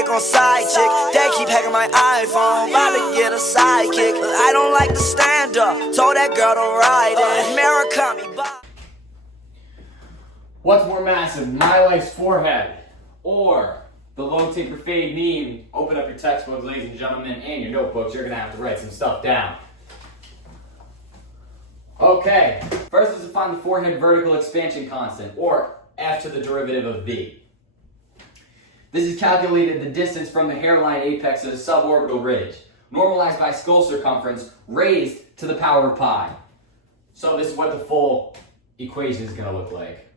chick on side chick. They keep hacking my iPhone, about to get a sidekick. I don't like to stand up, told that girl to ride it. Mirror caught me by. What's more massive, MASSIVE's forehead or the low taper fade meme? Open up your textbooks, ladies and gentlemen, and your notebooks. You're gonna have to write some stuff down. Okay, first is to find the forehead vertical expansion constant, or F to the derivative of V. This is calculated the distance from the hairline apex to the suborbital ridge, normalized by skull circumference, raised to the power of pi. So this is what the full equation is gonna look like.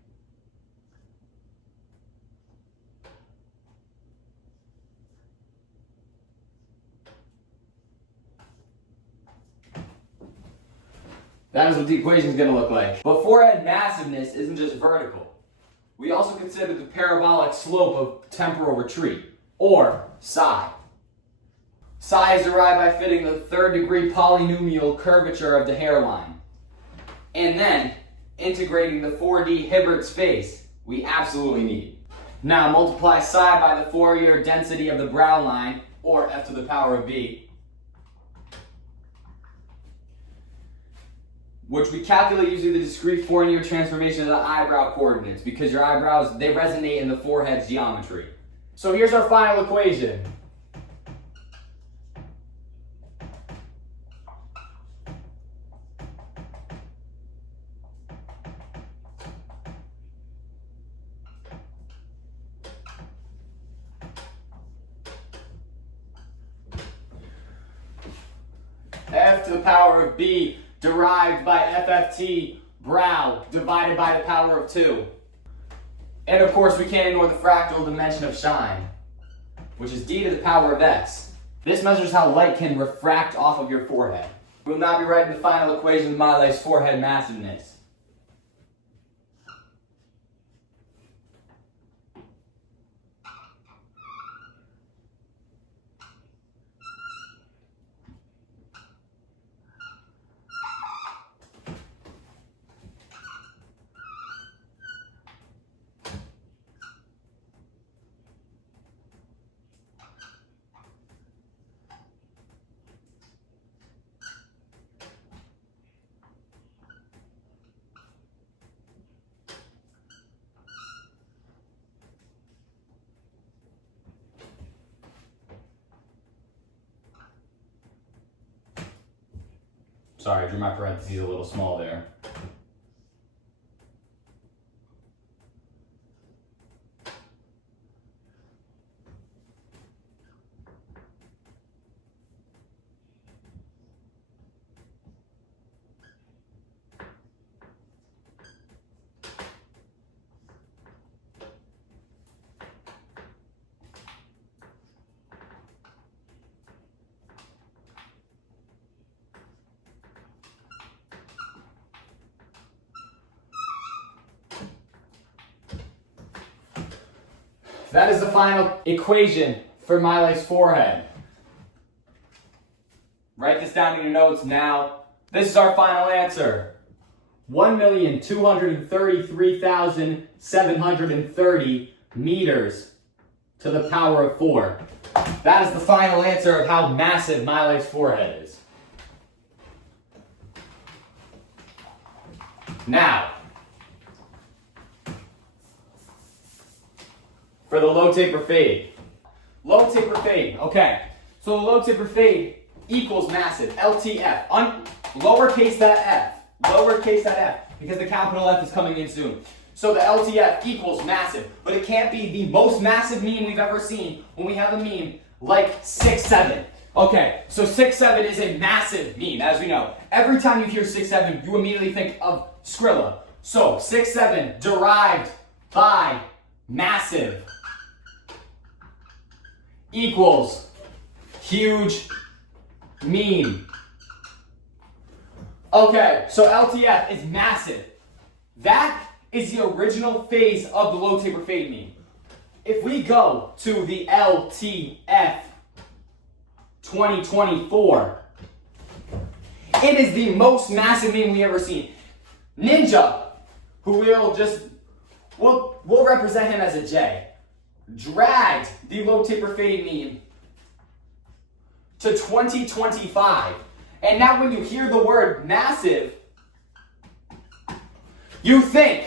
That is what the equation is going to look like. But forehead massiveness isn't just vertical. We also consider the parabolic slope of temporal retreat, or psi. Psi is derived by fitting the third-degree polynomial curvature of the hairline, and then integrating the 4D Hilbert space we absolutely need. Now multiply psi by the Fourier density of the brow line, or f to the power of b, which we calculate using the discrete Fourier transformation of the eyebrow coordinates, because your eyebrows, they resonate in the forehead's geometry. So here's our final equation. F to the power of b derived by FFT brow divided by the power of 2. And of course we can't ignore the fractal dimension of shine, which is d to the power of x. This measures how light can refract off of your forehead. We will now be writing the final equation of Mylief's forehead massiveness. Sorry, I drew my parentheses a little small there. That is the final equation for Mylief's forehead. Write this down in your notes now. This is our final answer. 1,233,730 meters to the power of 4. That is the final answer of how massive Mylief's forehead is. Now, for the low taper fade. Low taper fade, okay. So the low taper fade equals massive, LTF. Lowercase that f, because the capital F is coming in soon. So the LTF equals massive, but it can't be the most massive meme we've ever seen when we have a meme like 6'7". Okay, so 6'7" is a massive meme, as we know. Every time you hear 6'7", you immediately think of Skrilla. So 6'7" derived by massive equals huge meme. Okay, so LTF is massive. That is the original phase of the low taper fade meme. If we go to the LTF 2024, it is the most massive meme we've ever seen. Ninja, who we'll represent him as a J. dragged the low taper fade mean to 2025. And now when you hear the word massive, you think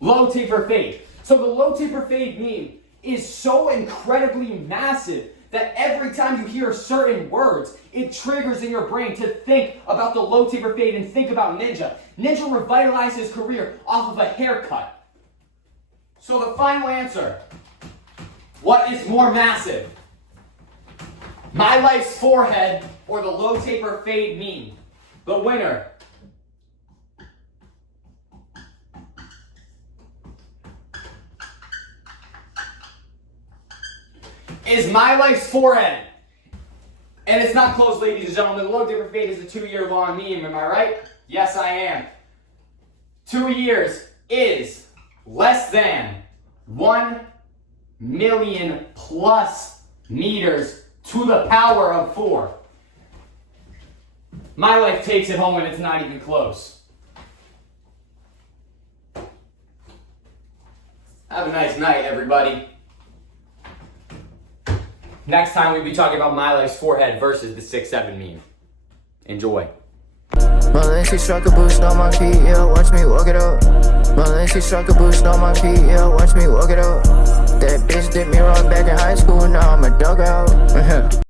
low taper fade. So the low taper fade mean is so incredibly massive that every time you hear certain words, it triggers in your brain to think about the low taper fade and think about Ninja. Ninja revitalized his career off of a haircut. So the final answer, what is more massive? My Life's forehead or the low taper fade mean? The winner is My Life's forehead. And it's not close, ladies and gentlemen. The low taper fade is a 2-year-long meme, am I right? Yes, I am. 2 years is less than 1 million plus meters to the power of 4. My Life takes it home and it's not even close. Have a nice night, everybody. Next time we'll be talking about My Life's forehead versus the 6'7" meme. Enjoy. My lane, she struck a boost on my feet, yeah, watch me walk it up. My lane, she struck a boost on my feet, yeah, watch me walk it up. That bitch did me wrong back in high school, now I'm a dugout.